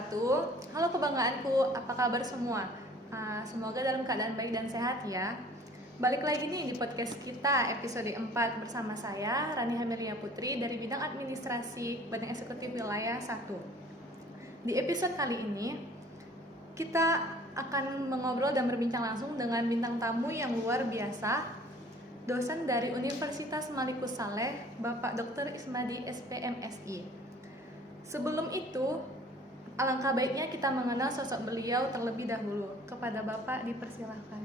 wabarakatuh. Halo kebanggaanku, apa kabar semua? Semoga dalam keadaan baik dan sehat ya. Balik lagi nih di podcast kita episode 4 bersama saya Rani Hamiria Putri dari bidang administrasi Badan Eksekutif Wilayah 1. Di episode kali ini kita akan mengobrol dan berbincang langsung dengan bintang tamu yang luar biasa, dosen dari Universitas Malikus Saleh, Bapak Dr. Ismadi SPMSI. Sebelum itu, alangkah baiknya kita mengenal sosok beliau terlebih dahulu. Kepada Bapak dipersilahkan.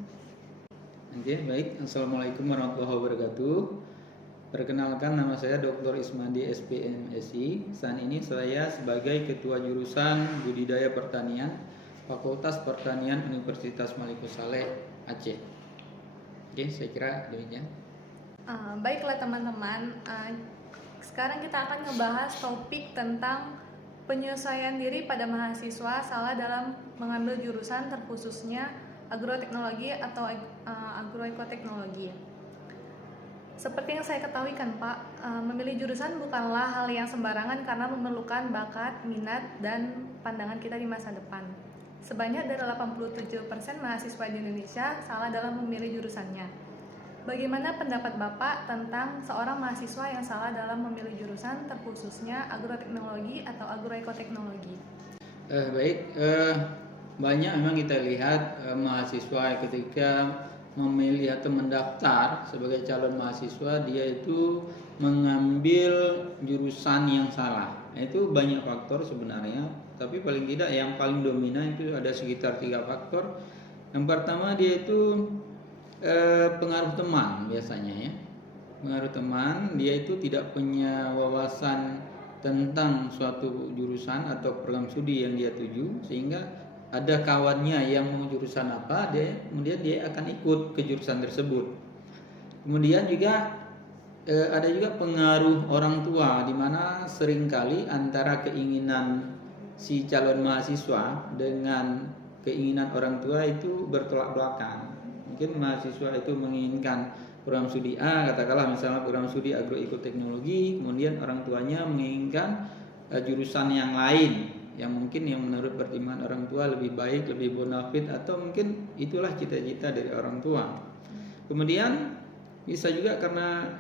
Oke, baik. Assalamualaikum warahmatullahi wabarakatuh. Perkenalkan, nama saya Dr. Ismadi SPMSI. Saat ini saya sebagai Ketua Jurusan Budidaya Pertanian Fakultas Pertanian Universitas Malikus Saleh, Aceh. Oke, saya kira demikian. Baiklah teman-teman, sekarang kita akan ngebahas topik tentang penyesuaian diri pada mahasiswa salah dalam mengambil jurusan, terkhususnya agroteknologi atau agroekoteknologi. Seperti yang saya ketahui kan Pak, memilih jurusan bukanlah hal yang sembarangan karena memerlukan bakat, minat, dan pandangan kita di masa depan. Sebanyak dari 87% mahasiswa di Indonesia salah dalam memilih jurusannya. Bagaimana pendapat Bapak tentang seorang mahasiswa yang salah dalam memilih jurusan, terkhususnya agroteknologi atau agroekoteknologi? Banyak memang kita lihat mahasiswa ketika memilih atau mendaftar sebagai calon mahasiswa, dia itu mengambil jurusan yang salah. Itu banyak faktor sebenarnya, tapi paling tidak yang paling dominan itu ada sekitar 3 faktor. Yang pertama, dia itu pengaruh teman biasanya ya. Pengaruh teman, dia itu tidak punya wawasan tentang suatu jurusan atau program studi yang dia tuju, sehingga ada kawannya yang mau jurusan apa, kemudian dia akan ikut ke jurusan tersebut. Kemudian juga ada juga pengaruh orang tua, di mana seringkali antara keinginan si calon mahasiswa dengan keinginan orang tua itu bertolak belakang. Mungkin mahasiswa itu menginginkan program studi A, katakanlah misalnya program studi agroekoteknologi, kemudian orang tuanya menginginkan jurusan yang lain yang mungkin yang menurut pertimbangan orang tua lebih baik, lebih bonafit, atau mungkin itulah cita-cita dari orang tua. Kemudian bisa juga karena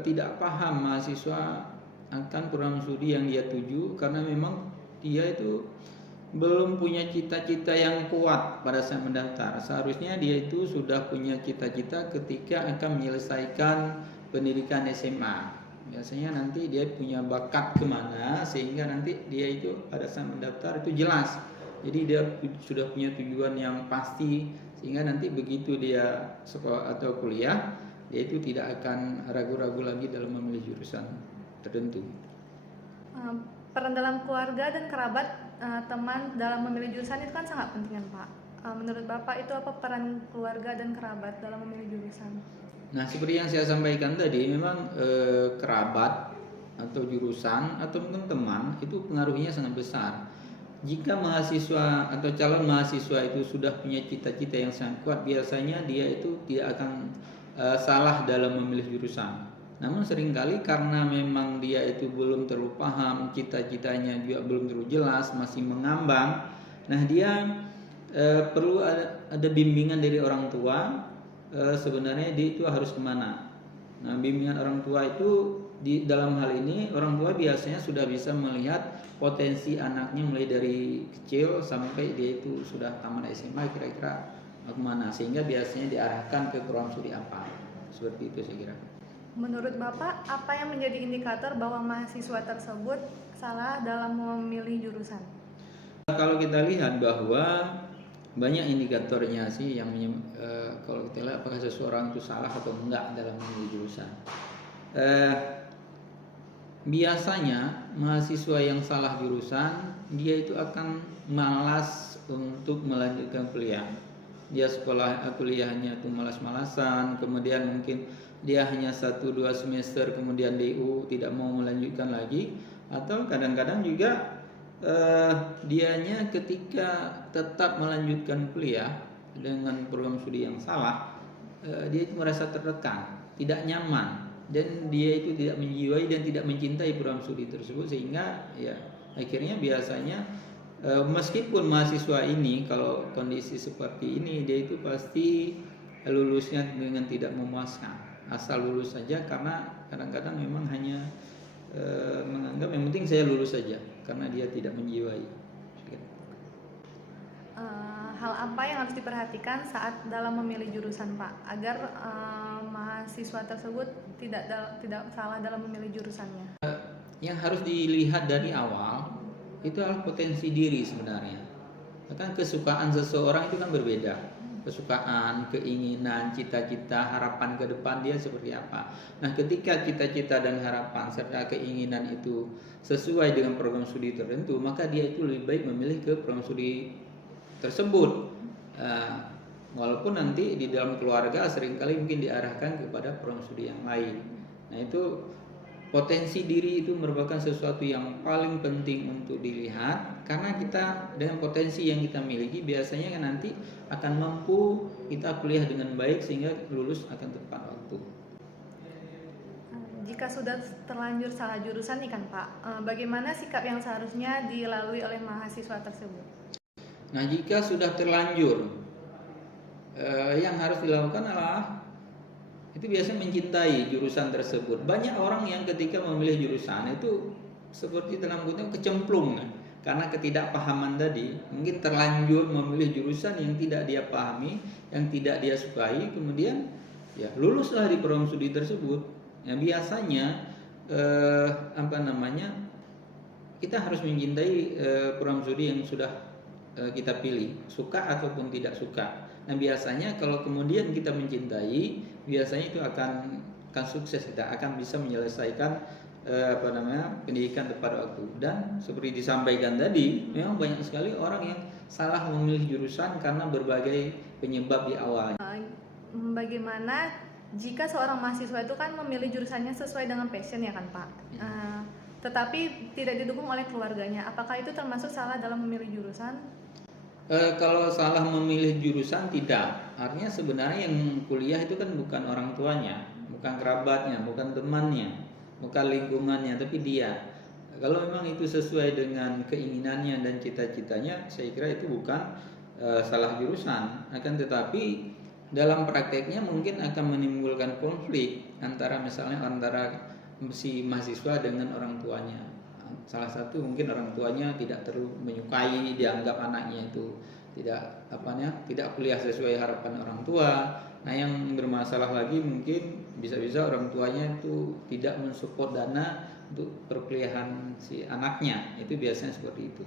tidak paham mahasiswa akan program studi yang dia tuju, karena memang dia itu belum punya cita-cita yang kuat pada saat mendaftar. Seharusnya dia itu sudah punya cita-cita ketika akan menyelesaikan pendidikan SMA. Biasanya nanti dia punya bakat kemana, sehingga nanti dia itu pada saat mendaftar itu jelas. Jadi dia sudah punya tujuan yang pasti, sehingga nanti begitu dia sekolah atau kuliah, dia itu tidak akan ragu-ragu lagi dalam memilih jurusan tertentu. Peran dalam keluarga dan kerabat teman dalam memilih jurusan itu kan sangat penting kan Pak. Menurut Bapak itu apa peran keluarga dan kerabat dalam memilih jurusan? Nah, seperti yang saya sampaikan tadi, memang kerabat atau jurusan atau mungkin teman itu pengaruhnya sangat besar. Jika mahasiswa atau calon mahasiswa itu sudah punya cita-cita yang sangat kuat, biasanya dia itu tidak akan salah dalam memilih jurusan. Namun seringkali karena memang dia itu belum terlalu paham, cita-citanya juga belum terlalu jelas, masih mengambang. Nah, dia perlu ada bimbingan dari orang tua. Sebenarnya dia itu harus kemana. Nah, bimbingan orang tua itu di dalam hal ini orang tua biasanya sudah bisa melihat potensi anaknya mulai dari kecil sampai dia itu sudah tamat SMA, kira-kira kemana, sehingga biasanya diarahkan ke program studi apa. Seperti itu saya kira. Menurut Bapak, apa yang menjadi indikator bahwa mahasiswa tersebut salah dalam memilih jurusan? Kalau kita lihat bahwa banyak indikatornya sih yang kalau kita lihat apakah seseorang itu salah atau enggak dalam memilih jurusan. Biasanya mahasiswa yang salah jurusan, dia itu akan malas untuk melanjutkan kuliah. Dia kuliahnya itu malas-malasan, kemudian mungkin dia hanya 1-2 semester kemudian DU tidak mau melanjutkan lagi, atau kadang-kadang juga dianya ketika tetap melanjutkan kuliah dengan program studi yang salah, dia itu merasa tertekan, tidak nyaman, dan dia itu tidak menjiwai dan tidak mencintai program studi tersebut, sehingga ya akhirnya biasanya Meskipun mahasiswa ini kalau kondisi seperti ini dia itu pasti lulusnya dengan tidak memuaskan, asal lulus saja, karena kadang-kadang memang hanya menganggap yang penting saya lulus saja karena dia tidak menjiwai. Hal apa yang harus diperhatikan saat dalam memilih jurusan, Pak, agar mahasiswa tersebut tidak salah dalam memilih jurusannya? Yang harus dilihat dari awal itu adalah potensi diri sebenarnya. Kan kesukaan seseorang itu kan berbeda. Kesukaan, keinginan, cita-cita, harapan ke depan dia seperti apa. Nah, ketika cita-cita dan harapan serta keinginan itu sesuai dengan program studi tertentu, maka dia itu lebih baik memilih ke program studi tersebut. Walaupun nanti di dalam keluarga seringkali mungkin diarahkan kepada program studi yang lain. Nah, itu potensi diri itu merupakan sesuatu yang paling penting untuk dilihat, karena kita dengan potensi yang kita miliki biasanya kan nanti akan mampu kita kuliah dengan baik sehingga lulus akan tepat waktu. Jika sudah terlanjur salah jurusan nih kan Pak, bagaimana sikap yang seharusnya dilalui oleh mahasiswa tersebut? Nah, jika sudah terlanjur, yang harus dilakukan adalah itu biasanya mencintai jurusan tersebut. Banyak orang yang ketika memilih jurusan itu seperti dalam kutip kecemplung karena ketidakpahaman tadi, mungkin terlanjur memilih jurusan yang tidak dia pahami, yang tidak dia sukai, kemudian ya luluslah di program studi tersebut. Yang biasanya kita harus mencintai program studi yang sudah kita pilih, suka ataupun tidak suka. Nah, biasanya kalau kemudian kita mencintai, biasanya itu akan sukses, kita akan bisa menyelesaikan pendidikan tepat waktu. Dan seperti disampaikan tadi, memang banyak sekali orang yang salah memilih jurusan karena berbagai penyebab di awal. Bagaimana jika seorang mahasiswa itu kan memilih jurusannya sesuai dengan passion ya kan Pak, tetapi tidak didukung oleh keluarganya, apakah itu termasuk salah dalam memilih jurusan? Kalau salah memilih jurusan tidak, artinya sebenarnya yang kuliah itu kan bukan orang tuanya, bukan kerabatnya, bukan temannya, bukan lingkungannya, tapi dia. Kalau memang itu sesuai dengan keinginannya dan cita-citanya, saya kira itu bukan salah jurusan. Akan tetapi dalam prakteknya mungkin akan menimbulkan konflik antara si mahasiswa dengan orang tuanya. Salah satu mungkin orang tuanya tidak terlalu menyukai, dianggap anaknya itu tidak kuliah sesuai harapan orang tua. Nah, yang bermasalah lagi mungkin bisa-bisa orang tuanya itu tidak mensupport dana untuk perkuliahan si anaknya. Itu biasanya seperti itu.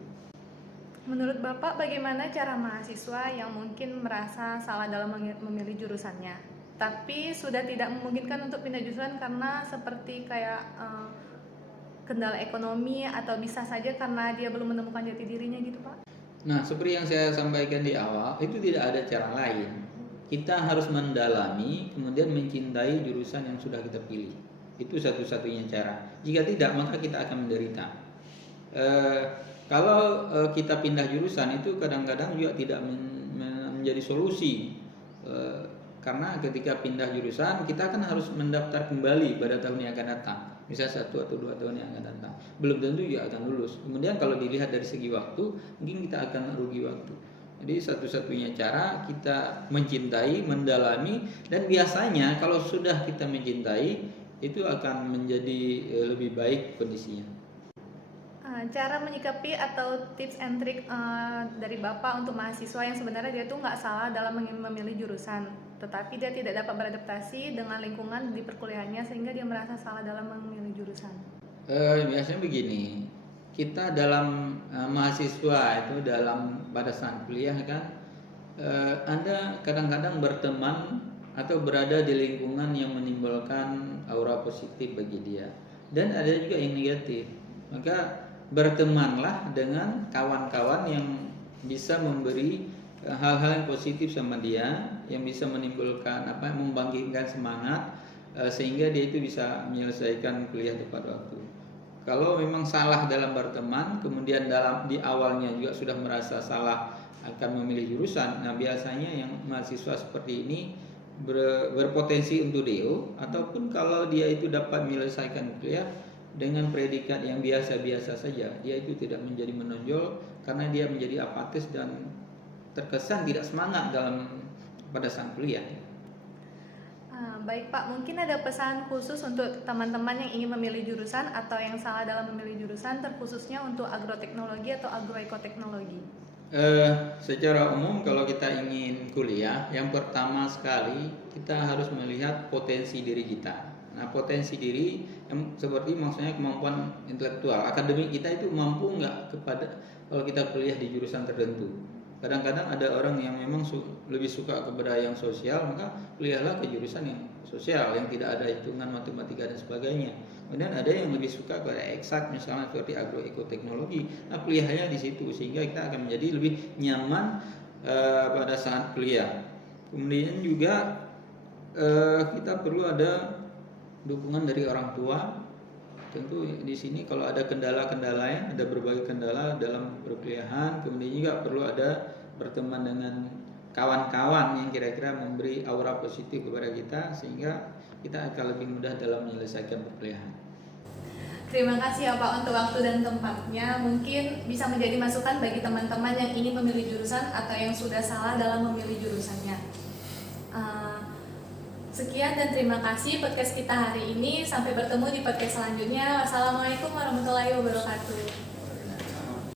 Menurut Bapak, bagaimana cara mahasiswa yang mungkin merasa salah dalam memilih jurusannya, tapi sudah tidak memungkinkan untuk pindah jurusan karena seperti kayak kendala ekonomi atau bisa saja karena dia belum menemukan jati dirinya gitu Pak? Nah, seperti yang saya sampaikan di awal, itu tidak ada cara lain. Kita harus mendalami, kemudian mencintai jurusan yang sudah kita pilih. Itu satu-satunya cara. Jika tidak, maka kita akan menderita. Kalau kita pindah jurusan itu kadang-kadang juga tidak menjadi solusi. Karena ketika pindah jurusan, kita kan harus mendaftar kembali pada tahun yang akan datang. Bisa 1 atau 2 tahun yang akan datang. Belum tentu juga akan lulus. Kemudian kalau dilihat dari segi waktu, mungkin kita akan rugi waktu. Jadi satu-satunya cara kita mencintai, mendalami, dan biasanya kalau sudah kita mencintai, itu akan menjadi lebih baik kondisinya. Cara menyikapi atau tips and trick dari Bapak untuk mahasiswa yang sebenarnya dia tuh nggak salah dalam memilih jurusan, tetapi dia tidak dapat beradaptasi dengan lingkungan di perkuliahannya sehingga dia merasa salah dalam memilih jurusan. Biasanya begini, kita dalam mahasiswa itu pada saat kuliah kan, Anda kadang-kadang berteman atau berada di lingkungan yang menimbulkan aura positif bagi dia, dan ada juga yang negatif. Maka bertemanlah dengan kawan-kawan yang bisa memberi hal-hal yang positif sama dia, yang bisa menimbulkan membangkitkan semangat sehingga dia itu bisa menyelesaikan kuliah tepat waktu. Kalau memang salah dalam berteman, kemudian di awalnya juga sudah merasa salah akan memilih jurusan, nah biasanya yang mahasiswa seperti ini berpotensi untuk DO, ataupun kalau dia itu dapat menyelesaikan kuliah, dengan predikat yang biasa-biasa saja, dia itu tidak menjadi menonjol karena dia menjadi apatis dan terkesan tidak semangat pada saat kuliah. Baik Pak, mungkin ada pesan khusus untuk teman-teman yang ingin memilih jurusan atau yang salah dalam memilih jurusan, terkhususnya untuk agroteknologi atau agroekoteknologi? Secara umum kalau kita ingin kuliah, yang pertama sekali kita harus melihat potensi diri kita. Nah, potensi diri yang seperti maksudnya kemampuan intelektual, akademik kita itu mampu nggak kalau kita kuliah di jurusan tertentu. Kadang-kadang ada orang yang memang lebih suka kepada yang sosial, maka kuliahlah ke jurusan yang sosial yang tidak ada hitungan matematika dan sebagainya. Kemudian ada yang lebih suka kepada eksak, misalnya seperti agroekoteknologi. Nah, kuliahnya di situ sehingga kita akan menjadi lebih nyaman pada saat kuliah. Kemudian juga kita perlu ada dukungan dari orang tua. Tentu di sini kalau ada kendala-kendala, ada berbagai kendala dalam perkuliahan, kemudian juga perlu ada berteman dengan kawan-kawan yang kira-kira memberi aura positif kepada kita sehingga kita akan lebih mudah dalam menyelesaikan perkuliahan. Terima kasih ya Pak untuk waktu dan tempatnya. Mungkin bisa menjadi masukan bagi teman-teman yang ingin memilih jurusan atau yang sudah salah dalam memilih jurusannya. Sekian dan terima kasih podcast kita hari ini. Sampai bertemu di podcast selanjutnya. Wassalamualaikum warahmatullahi wabarakatuh.